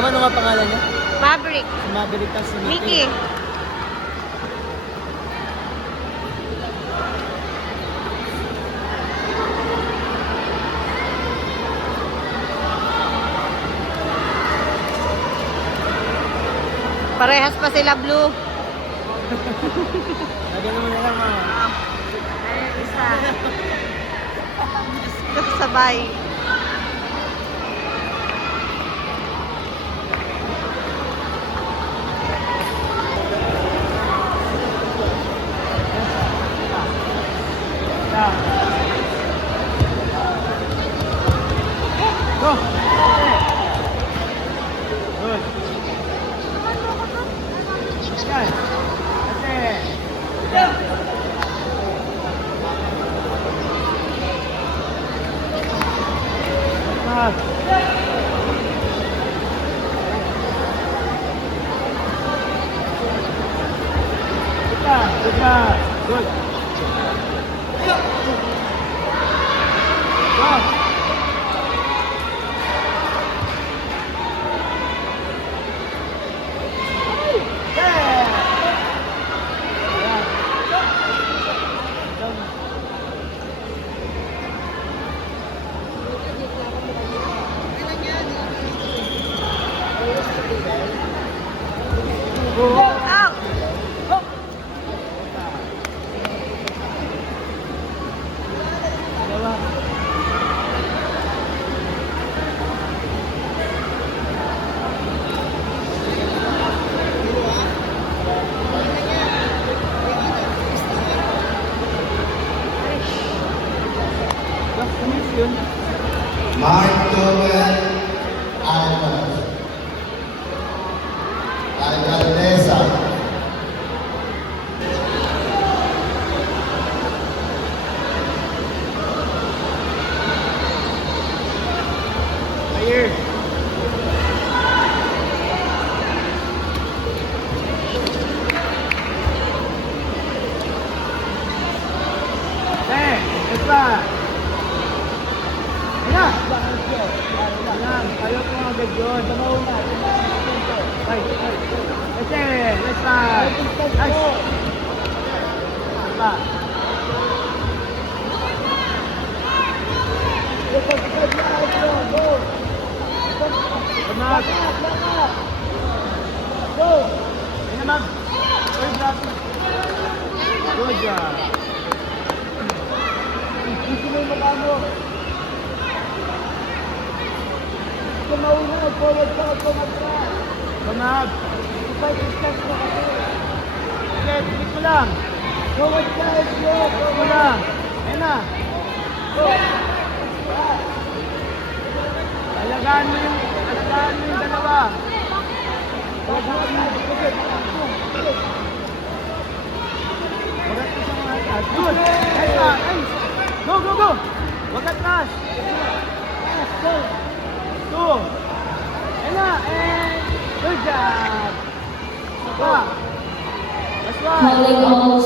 Mama, ano nga pangalan niya? Maverick. Si Maverick kasi si Mickey. Parehas pa sila blue. Lagyan naman na lang, mama. Ayun, isa. Sabay. Go! Good. Yan. Kasi. Good job. Good. Go. Out! Mark Tobel Albert. Alcaldesa. Player. Ito. Ayan. Ayan. Ayaw ko agad yun. Ay. Ete. Let's start. Nice. Diba? Good. Go. Ayan naman. Good job. Ito mo yung mukha mo. Ito mauna, forward ka, tumatras. Tumag. Ipay, discuss mo kasi. Sige, pilit mo lang. Forward ka, forward mo lang. Ayan na. Go. Alagaan mo yung dalawa. Alagaan mo yung Wagat ka sa mga atas. Good. Nice pa. Nice. Go, go, go. Wagat nas. Go. Go. Ayan na. And good job. Pa. That's right.